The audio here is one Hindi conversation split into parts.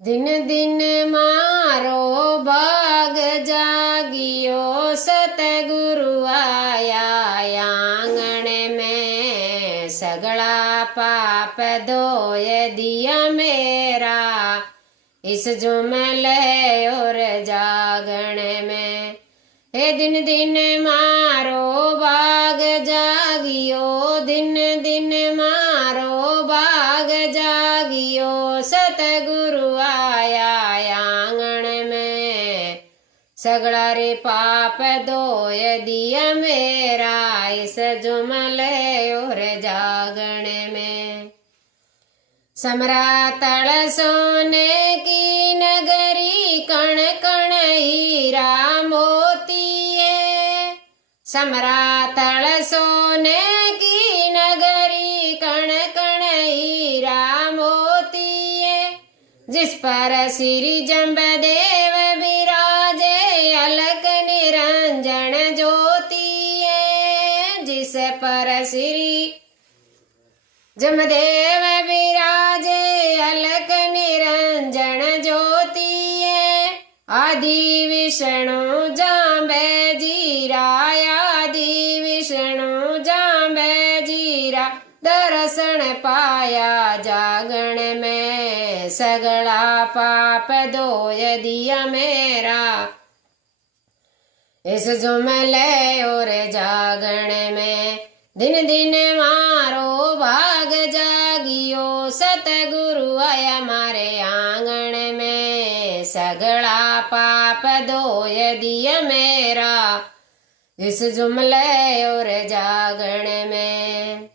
दिन दिन मारो भाग जागियो, सतगुरु आया आंगण में। सगला पाप धोय दिया मेरा, इस जुमल और जागण में। हे दिन दिन मारो भाग जागियो, दिन दिन मारो भाग जागियो, सतगुरु आया आंगण में। सगला रे पाप धोय दिया मेरा, इस जुमल और जागण में। समरातल सोने की नगरी, कण कण हीरा मोती है। समरातल सोने की नगरी, कण कण हीरा मोती है। जिस पर श्री जम्बदेव विराजे, अलक निरंजन ज्योति है। जिस पर श्री जमदेव विराजे, अलक निरंजन ज्योति है। आदि विष्णु जाम्बे जीरा, आदि विष्णु जाम्बे जीरा। दर्शन पाया जागण में, सगला पाप धोय दिया मेरा, इस जुमल और जागण में। दिन दिन मारो भाग जागियो, सतगुरु आया मारे आंगण में। सगला पाप धोय दिया मेरा, इस जुमल और जागण में।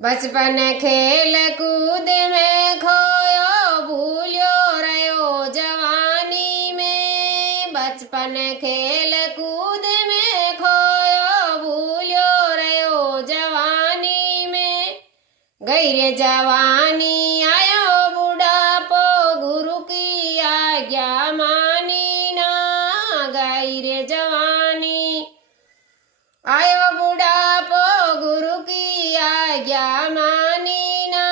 बचपन खेल कूद में खोयो, भूल्यो रहो जवानी में। बचपन खेल कूद में खोयो, भूल्यो रहो जवानी में। गैर जवानी आयो बुढ़ापो, गुरु की आज्ञा मानी ना। गैर जवानी आयो बुढ़ापो, गुरु की आज्ञा मानी ना।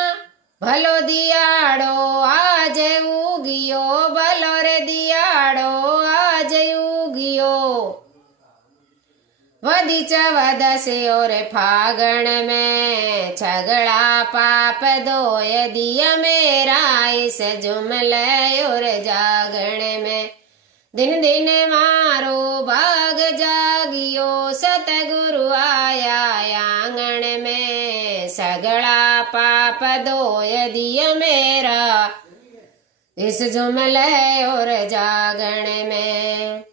भलो दियाड़ो आज उगियो, भलो रे दियाड़ो आज उगियो। वदिच वदसे और फागण में, छगड़ा पाप धोय दिया मेरा, इस जुमल और जागण में। दिन दिन मारो भाग जागियो, सतगुरु आया आंगण में। सगला पाप धोय दिया मेरा, इस जुमल और जागण में।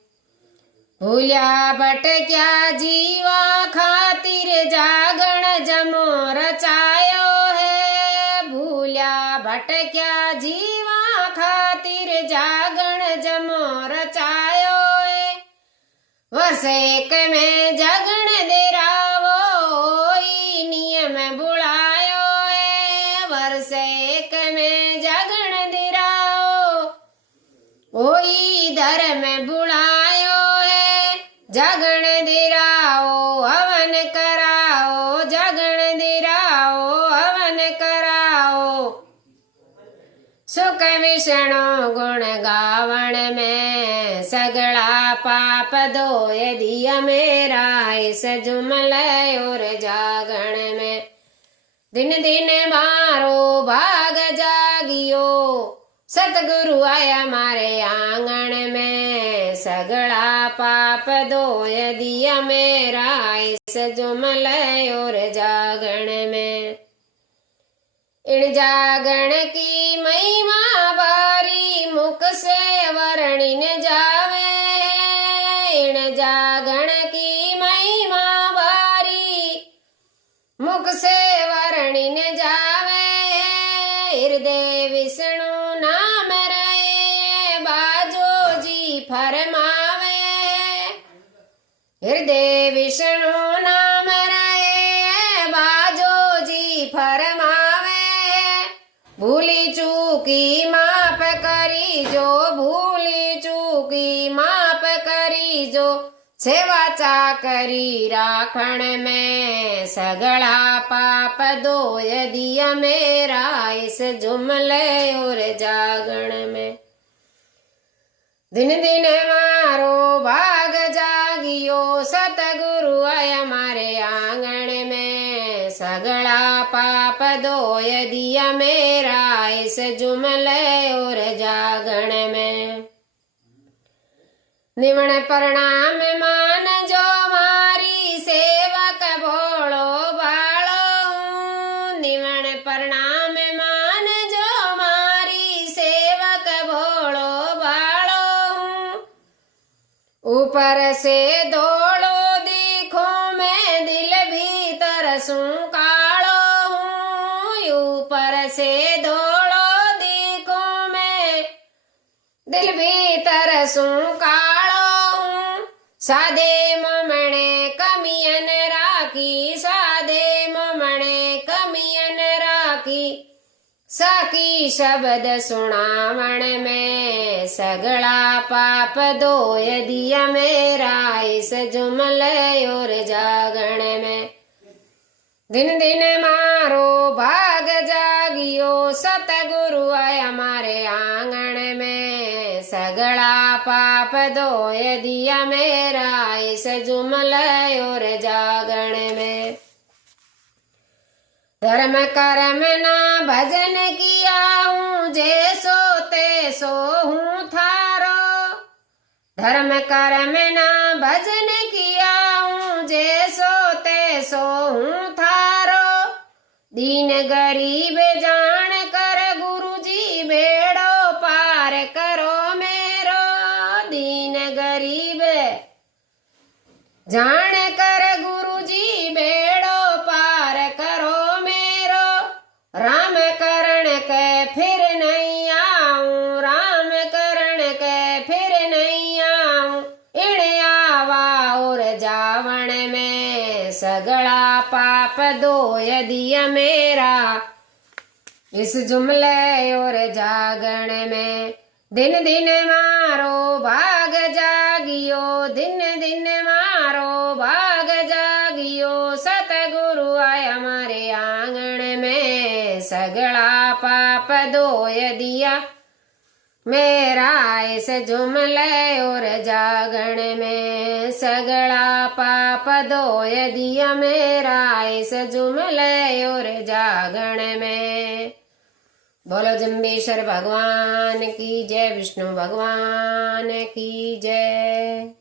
भूलिया भटक्या जीवा खातिर, जागण जमो रचायो है। भूलिया भटक्या जीवा खातिर, जागण जमो रचायो है। वर्ष एक में जागण देरावो, नियम बुलायो है। वर्ष एक में जागण देराओ, ओई धर्म बुलायो है। जागण दिराओ हवन कराओ, जागण दिराओ हवन कराओ। सुख विष्णु गुण गावण में, सगला पाप धोय दिया मेरा, इस जुमल और जागण में। दिन दिन मारो भाग जागियो, सतगुरु आया मारे आंगण में। सगला पाप धोय दिया मेरा, इस जुमल और जागण में। इन जागण की महिमा बारी, मुख से वर्णिन जावे। इन जागण की महिमा बारी, मुख से वर्णिन जावे। हृदय विष्णु नाम रहे, बाजो जी फरमावे। हृदय विष्णु नाम रहे, बाजो जी फरमावे। भूली चूकी माफ करी जो, भूली चूकी माफ करी जो। सेवा चाकरी राखण में सगड़ा पाप धोय दिया मेरा इस जुमले और जागण में। दिन दिन मारो भाग जागियो सतगुरु आया मारे आंगण में सगड़ा पाप धोय दिया मेरा इस जुमले और जागण में। निमण प्रणाम मान जो मारी सेवक भोलो बालो। निमण प्रणाम मान जो मारी सेवक भोलो बालो। ऊपर से दौड़ो देखो मैं दिल भीतर सू कालो हूँ। ऊपर से दौड़ो देखो मैं दिल भीतर सू कालो। सादे ममणे कमियन राखी सादे ममणे कमियन राखी। साकी शब्द सुनावण में सगड़ा पाप धोय दिया मेरा इस जुमले और जागण में। दिन दिन मारो भाग जागियो सतगुरु आया मारे आंगण में सगड़ा पाप धोय दिया मेरा इस जुमले और जागण में। धर्म कर्म ना भजन किया हूँ जैसो तैसो हूँ थारो। धर्म कर्म ना भजन किया हूँ जैसो तैसो हूँ थारो। दीन गरीब जान कर गुरुजी बेड़ो पार करो मेरो। दीन गरीब जान कर गुरुजी बेड़ो पार करो मेरो। राम करण के फिर नहीं आऊं राम करण के फिर नहीं आऊं। इण आवा और जावण में सगड़ा पाप धोय दिया मेरा इस जुमले और जागण में। दिन दिन मारो भाग जागियो दिन दिन मारो भाग जागियो सतगुरु आया मारे आंगण में सगड़ा पाप धोय दिया मेरा इस जुमले और जागण में। सगड़ा पाप धोय दिया मेरा इस जुमले और जागण में। बोलो जम्बेश्वर भगवान की जय विष्णु भगवान की जय।